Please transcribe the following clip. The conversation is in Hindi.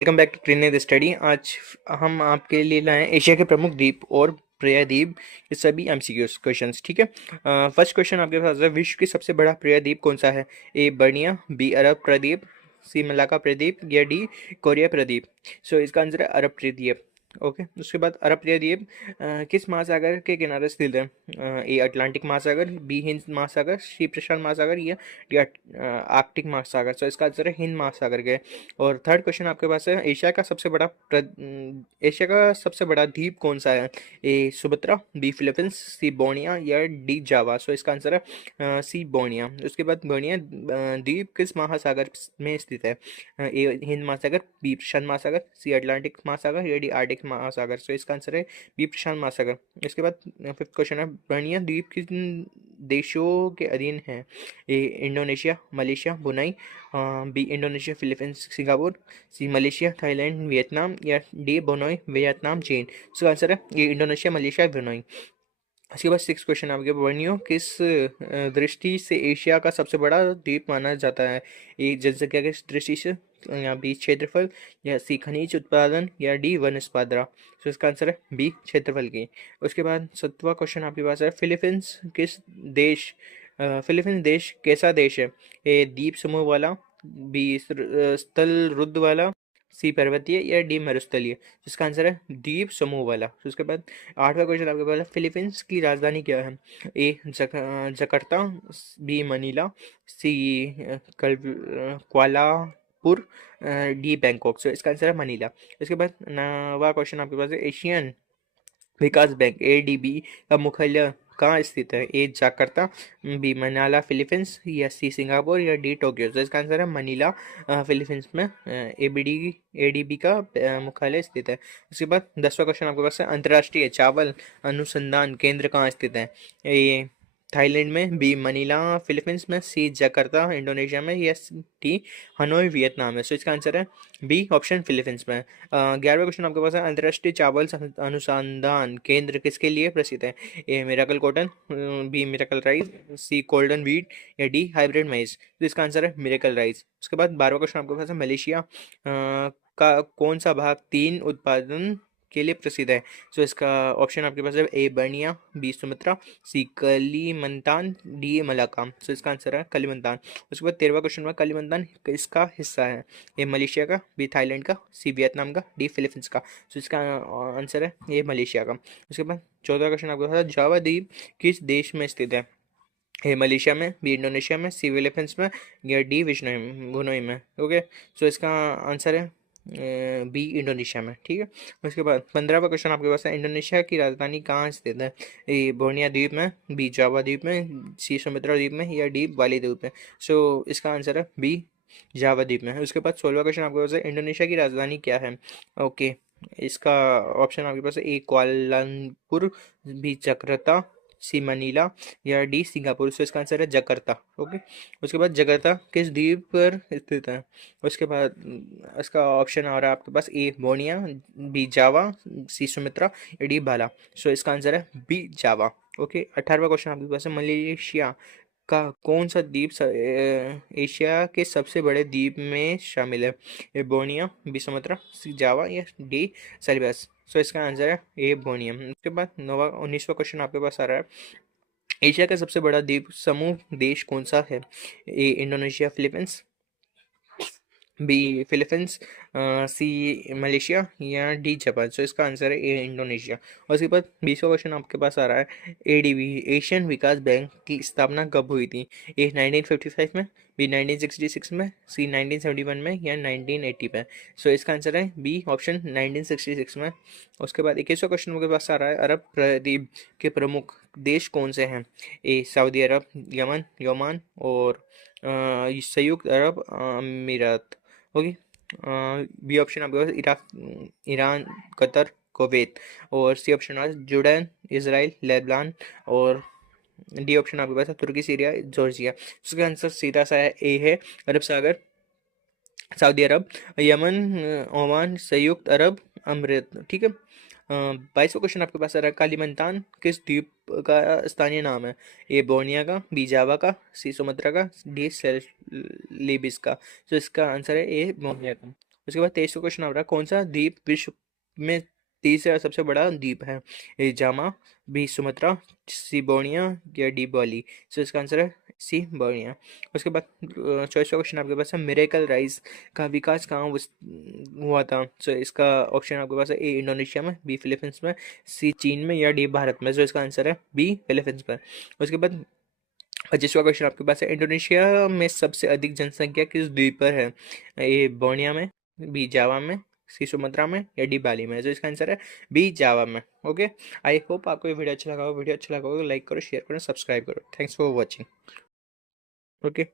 Welcome back to train the study. आज हम आपके लिए लाए हैं एशिया के प्रमुख द्वीप और प्रायद्वीप ये सभी एमसीक्यूज क्वेश्चंस। ठीक है। फर्स्ट क्वेश्चन आपके पास है, विश्व की सबसे बड़ा प्रायद्वीप कौन सा है? ए बर्निया, बी अरब प्रायद्वीप, सी मलाका प्रायद्वीप या डी कोरिया प्रायद्वीप। सो इसका आंसर है अरब प्रायद्वीप। ओके। उसके बाद अरब प्रायद्वीप किस महासागर के किनारे स्थित है? ए अटलांटिक महासागर, बी हिंद महासागर, सी प्रशांत महासागर या डी आर्कटिक महासागर। सो इसका आंसर है हिंद महासागर के। और थर्ड क्वेश्चन आपके पास है, एशिया का सबसे बड़ा द्वीप कौन सा है? ए सुबत्रा, बी फिलीपींस, सी बोर्निया या डी जावा। सो इसका आंसर है सी बोर्निया। उसके बाद बोर्निया द्वीप किस महासागर में स्थित है? ए हिंद महासागर, बी प्रशांत महासागर, सी अटलांटिक महासागर या डी आर्टिक महासागर। सो इसका आंसर है बी प्रशांत महासागर। इसके बाद फिफ्थ क्वेश्चन है, बोर्निया द्वीप किन देशों के अधीन है? A Indonesia, Malaysia, Brunei, B Indonesia, Philippines, Singapore, C Malaysia, Thailand, Vietnam या डी ब्रुनई, वियतनाम, चीन। इसका आंसर है ये इंडोनेशिया, मलेशिया, ब्रुनई। इसके बाद सिक्स क्वेश्चन आपके, बोर्नियो किस दृष्टि से एशिया का सबसे बड़ा द्वीप माना जाता है? ए जनसंख्या की दृष्टि से, या बी क्षेत्रफल, या सी खनिज उत्पादन या डी वन उत्पादन। तो इसका आंसर है बी क्षेत्रफल की। उसके बाद सातवां क्वेश्चन आपके पास है, फिलीपींस देश कैसा देश है? ए द्वीप समूह वाला, बी स्थल रुद्ध वाला, सी पर्वतीय या डी मरुस्थलीय। जिसका आंसर है द्वीप समूह वाला। उसके बाद आठवां क्वेश्चन आपके पास है, फिलीपींस की राजधानी क्या है? ए जकार्ता, बी मनीला, सी क्वालालंपुर, डी बैंकॉक। सो इसका आंसर है मनीला। इसके बाद नवा क्वेश्चन आपके पास है, एशियन विकास बैंक एडीबी का मुख्यालय कहाँ स्थित है? ए जाकार्ता, बी मनाला फिलीपींस या सी सिंगापुर या डी टोक्यो। तो इसका आंसर है मनीला फिलीपींस में एडीबी का मुख्यालय स्थित है। उसके बाद 10वां क्वेश्चन आपके पास है, अंतर्राष्ट्रीय चावल अनुसंधान केंद्र कहाँ स्थित है? ए थाईलैंड में, बी मनीला फिलीपींस में, सी जकार्ता इंडोनेशिया में या डी हनोई वियतनाम में। सो इसका आंसर है बी ऑप्शन फिलीपींस में। 11वां क्वेश्चन आपके पास है, अंतर्राष्ट्रीय चावल अनुसंधान केंद्र किसके लिए प्रसिद्ध है? A miracle cotton, B miracle rice, C golden wheat या डी हाइब्रिड माइज। तो इसका आंसर है मिराकल राइस। उसके बाद 12वां क्वेश्चन आपके पास है, मलेशिया का कौन सा भाग तीन उत्पादन के लिए प्रसिद्ध है? सो इसका ऑप्शन आपके पास है, ए बर्निया, बी सुमत्रा, सी कलिमंतान, डी मलाकाम। सो इसका आंसर है कलिमंतान। उसके बाद 13वां क्वेश्चन में, कलिमंतान किसका हिस्सा है? ए मलेशिया का, बी थाईलैंड का, सी वियतनाम का, डी फिलीपींस का। सो इसका आंसर है ये मलेशिया का। उसके बाद 14वां क्वेश्चन आपके पास, जावा द्वीप किस देश में स्थित है? ए मलेशिया में, बी इंडोनेशिया में, सी फिलीपींस में या डी ब्रुनई में। ओके। सो इसका आंसर है बी इंडोनेशिया में। ठीक है। उसके बाद 15वां क्वेश्चन आपके पास है, इंडोनेशिया की राजधानी कहाँ स्थित है? ए बोर्निया द्वीप में, बी जावा द्वीप में, सी सुमात्रा द्वीप में या डी बाली द्वीप में। सो इसका आंसर है बी जावा द्वीप में। उसके बाद 16वां क्वेश्चन आपके पास है, इंडोनेशिया की राजधानी क्या है? ओके। इसका ऑप्शन आपके पास है, ए कुआलालंपुर, बी जकार्ता, सी मनीला या डी सिंगापुर। सो इसका आंसर है जकार्ता। ओके। उसके बाद जकार्ता किस द्वीप पर स्थित है? उसके बाद इसका ऑप्शन आ रहा है आपके पास, ए बोर्निया, बी जावा, सी सुमित्रा या डी बाला। सो इसका आंसर है बी जावा। ओके। 18वां क्वेश्चन आपके पास है, मलेशिया का कौन सा द्वीप एशिया के सबसे बड़े द्वीप में शामिल है? ए बोर्निया, बी सुमित्रा, सी जावा या डी सेलिबस। सो इसका आंसर है ए बोर्नियम। उसके बाद 19वां क्वेश्चन आपके पास आ रहा है, एशिया का सबसे बड़ा द्वीप समूह देश कौन सा है? A Indonesia Philippines, B Philippines, C Malaysia या डी जापान। सो इसका आंसर है ए इंडोनेशिया। और उसके बाद 20वां क्वेश्चन आपके पास आ रहा है, एडीबी एशियन विकास बैंक की स्थापना कब हुई थी? ए 1955 में, बी 1966 में, सी 1971 में या 1980 में। सो इसका आंसर है बी ऑप्शन 1966 में। उसके बाद 21वां क्वेश्चन आपके पास आ रहा है, अरब प्रायद्वीप के प्रमुख देश कौन से हैं? ए सऊदी अरब, यमन, ओमान और संयुक्त अरब अमीरात। ओके। बी ऑप्शन आपके पास ईरान, कतर, कुवैत और सी ऑप्शन है जोर्डन, इसराइल, लेबनान और डी ऑप्शन आपके पास है तुर्की, सीरिया, जॉर्जिया। इसका आंसर सीधा सा है ए है अरब सागर, सऊदी अरब, यमन, ओमान, संयुक्त अरब अमीरात। ठीक है। 22वां क्वेश्चन आपके पास आ रहा है, कालीमंतान किस द्वीप का स्थानीय नाम है? ए बोर्निया का, बी जावा का, सी सुमात्रा का, डी सेलिबस का। तो इसका आंसर है ए बोर्निया का। उसके बाद 23वां क्वेश्चन आ रहा है, कौन सा द्वीप विश्व में तीसरा सबसे बड़ा द्वीप है? ए जामा, बी सुमात्रा, सी बोर्निया या डी बाली। सो इसका आंसर है सी बोर्निया। उसके बाद 24वां क्वेश्चन आपके पास है, मिरेकल राइस का विकास कहाँ हुआ था? सो इसका ऑप्शन आपके पास है, ए इंडोनेशिया में, बी फिलीपींस में, सी चीन में या डी भारत में। सो इसका आंसर है बी फिलीपींस में। उसके बाद 25वां क्वेश्चन आपके पास है, इंडोनेशिया में सबसे अधिक जनसंख्या किस द्वीप पर है? ए बोर्निया में, बी जावा में, सी सुमात्रा में या डी बाली में। तो इसका आंसर है बी जावा में। ओके, आई होप आपको ये वीडियो अच्छा लगा हो। वीडियो अच्छा लगा हो तो लाइक करो, शेयर करो, सब्सक्राइब करो। Thanks for watching. ओके।